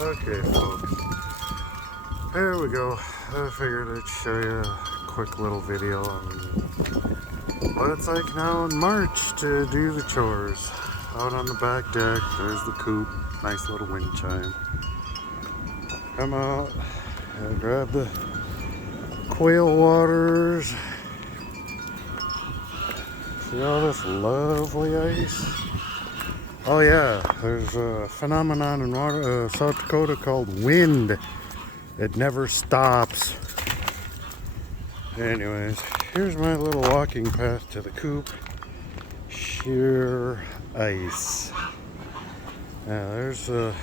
Okay, folks. There we go. I figured I'd show you a quick little video on what it's like now in March to do the chores. Out on the back deck, there's the coop. Nice little wind chime. Come out and grab the quail waters. See all this lovely ice? Oh yeah, there's a phenomenon in South Dakota called wind. It never stops. Anyways, here's my little walking path to the coop. Sheer ice. Now there's a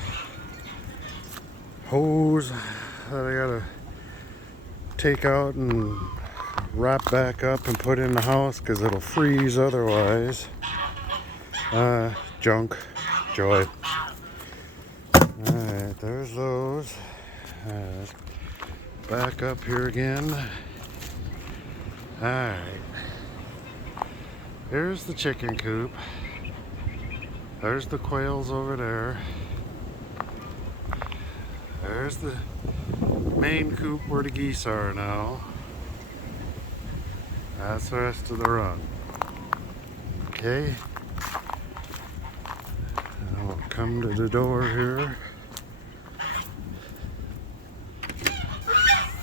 hose that I gotta take out and wrap back up and put in the house because it'll freeze otherwise. Junk. Joy. Alright, there's those. Back up here again. Alright. Here's the chicken coop. There's the quails over there. There's the main coop where the geese are now. That's the rest of the run. Okay. I'll come to the door here.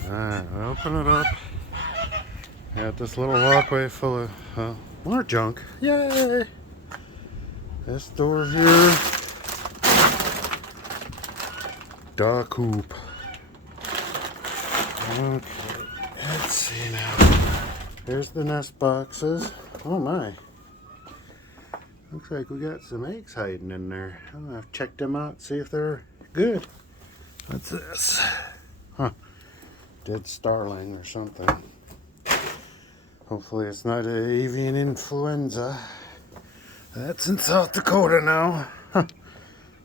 Alright, open it up. Got this little walkway full of more junk. Yay! This door here. Dog coop. Okay, let's see now. Here's the nest boxes. Oh my. Looks like we got some eggs hiding in there. I'm gonna have to check them out, see if they're good. What's this? Huh. Dead starling or something. Hopefully it's not avian influenza. That's in South Dakota now. Huh.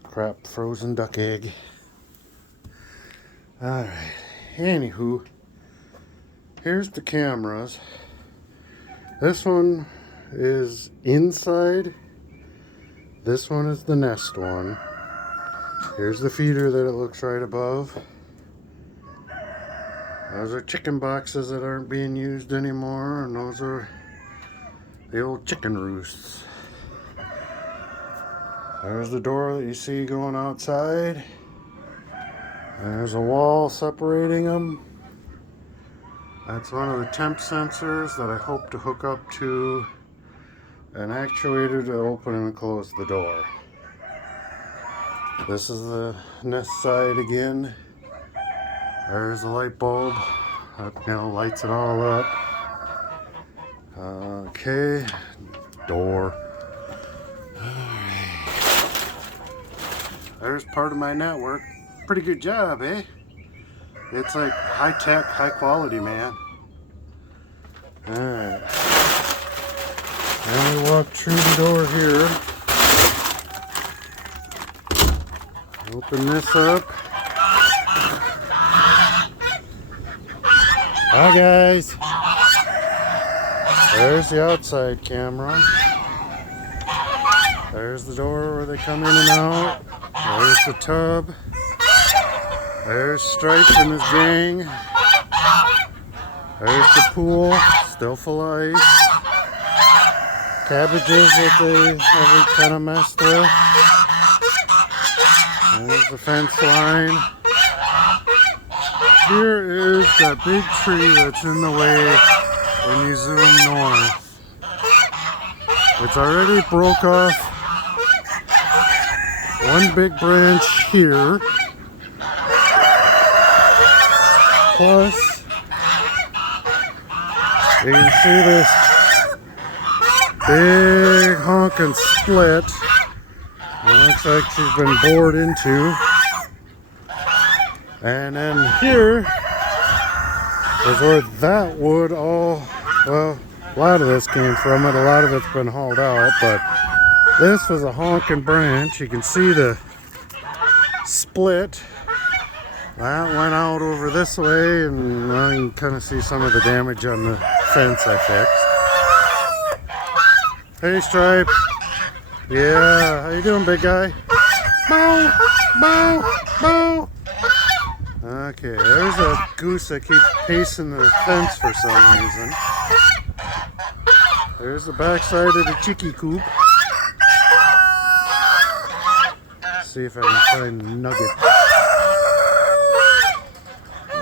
Crap, frozen duck egg. Alright. Anywho, here's the cameras. This one is inside. This one is the nest one. Here's the feeder that it looks right above. Those are chicken boxes that aren't being used anymore, and those are the old chicken roosts. There's the door that you see going outside. There's a wall separating them. That's one of the temp sensors that I hope to hook up to an actuator to open and close the door. This is the nest side again. There's the light bulb. That now lights it all up. Okay, door. There's part of my network. Pretty good job, eh? It's like high tech, high quality, man. Alright. Now we walk through the door here. Open this up. Hi guys. There's the outside camera. There's the door where they come in and out. There's the tub. There's Stripes and his gang. There's the pool, still full of ice. Cabbages that they have kind of messed with. There's the fence line. Here is that big tree that's in the way when you zoom north. It's already broke off one big branch here. Plus, you can see this big honking split. It looks like she's been bored into. And then here is where that wood all, well, a lot of this came from it. A lot of it's been hauled out, but this was a honking branch. You can see the split. That went out over this way, and I can kind of see some of the damage on the fence I fixed. Hey, Stripe. Yeah, how you doing, big guy? Bow, bow, bow. Okay, there's a goose that keeps pacing the fence for some reason. There's the backside of the chickie coop. See if I can find Nugget.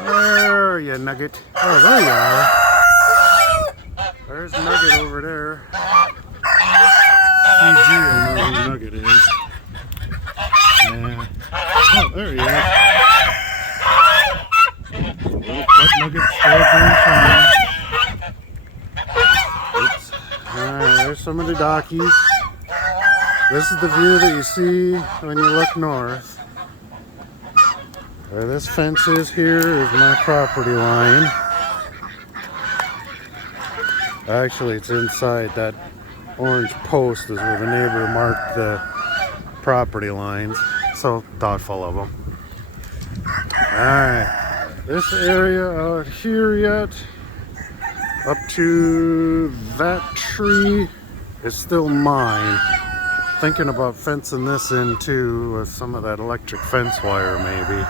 Where are you, Nugget? Oh, there you are. There's Nugget over there. PG, I don't know who Nugget is. Yeah. Oh, there he is. That Nugget's still doing fine. Oops. Alright, there's some of the dockies. This is the view that you see when you look north. Where this fence is here is my property line. Actually, it's inside that orange post is where the neighbor marked the property lines. So thoughtful of them. Alright, this area out here yet, up to that tree, is still mine. Thinking about fencing this in too with some of that electric fence wire maybe.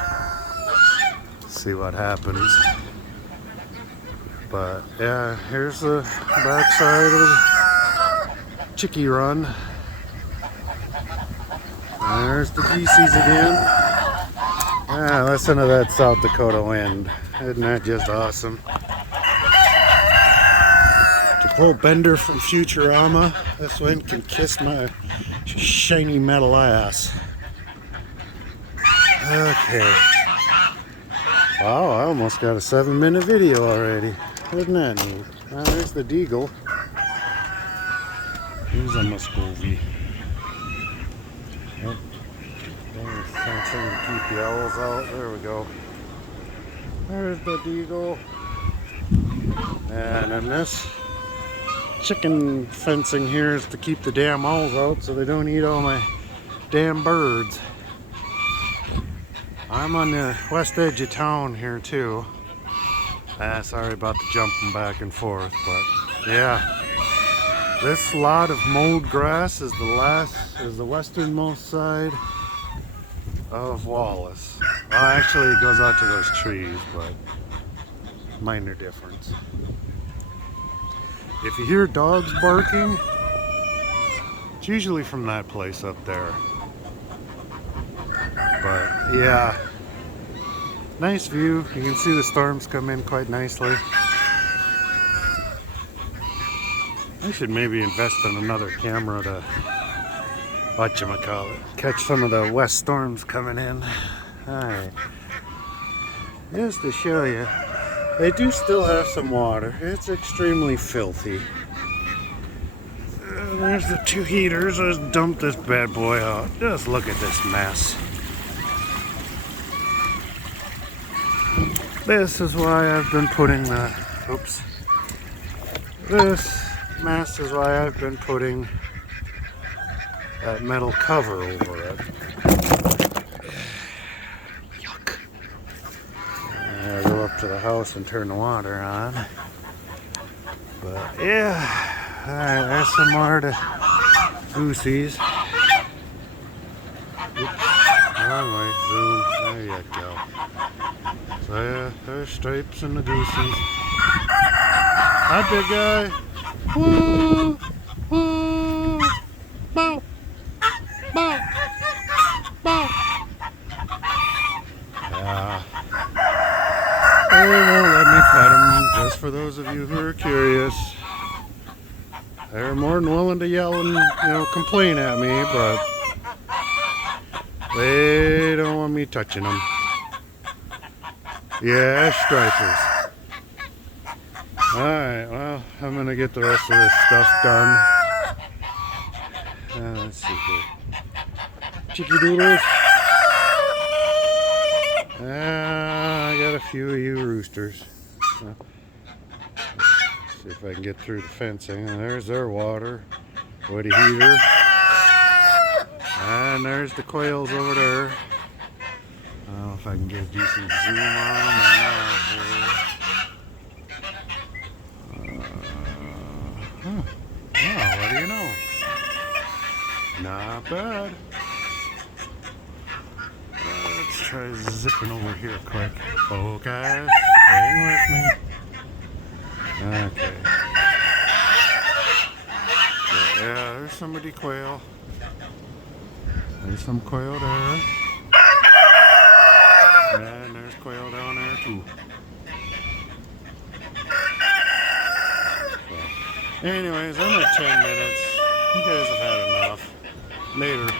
See what happens. But yeah, here's the backside of the chickie run. There's the geesies again. Ah, listen to that South Dakota wind. Isn't that just awesome? To quote Bender from Futurama, this wind can kiss my shiny metal ass. Okay. Wow, I almost got a 7-minute video already. Isn't that neat? Ah, there's the deagle. Here's a Muscovy. Oh, there's something to keep the owls out. There we go. There's the deagle. And then this chicken fencing here is to keep the damn owls out so they don't eat all my damn birds. I'm on the west edge of town here too. Sorry about the jumping back and forth, but yeah. This lot of mowed grass is the westernmost side of Wallace. Well, actually it goes out to those trees, but minor difference. If you hear dogs barking, it's usually from that place up there. But yeah, nice view. You can see the storms come in quite nicely. I should maybe invest in another camera to whatchamacallit, catch some of the west storms coming in. Alright, just to show you, they do still have some water. It's extremely filthy. There's the 2 heaters. Let's dump this bad boy out. Just look at this mess. This is why I've been putting the, oops. This mess is why I've been putting that metal cover over it. Yuck. I go up to the house and turn the water on. But yeah, alright, there's some more of the goosies. Oops, wrong way, zoom, there you go. So yeah, there's Stripes and the goosies. Hi, big guy. Woo! Woo! Bow! Bow! Bow! Yeah. They won't let me pet them, just for those of you who are curious. They're more than willing to yell and, complain at me, but they don't want me touching them. Yeah, Stripers. Alright, well, I'm going to get the rest of this stuff done. Let's see here. Cheeky doodles. I got a few of you roosters. See if I can get through the fencing. And there's their water. Woody heater. And there's the quails over there. I don't know if I can get a decent zoom on them or not. Wow, what do you know? Not bad. Let's try zipping over here quick. Focus. Hang with me. Okay. Yeah, there's somebody quail. There's some quail there. And there's quail down there too. So, anyways, I'm at 10 minutes. You guys have had enough. Later.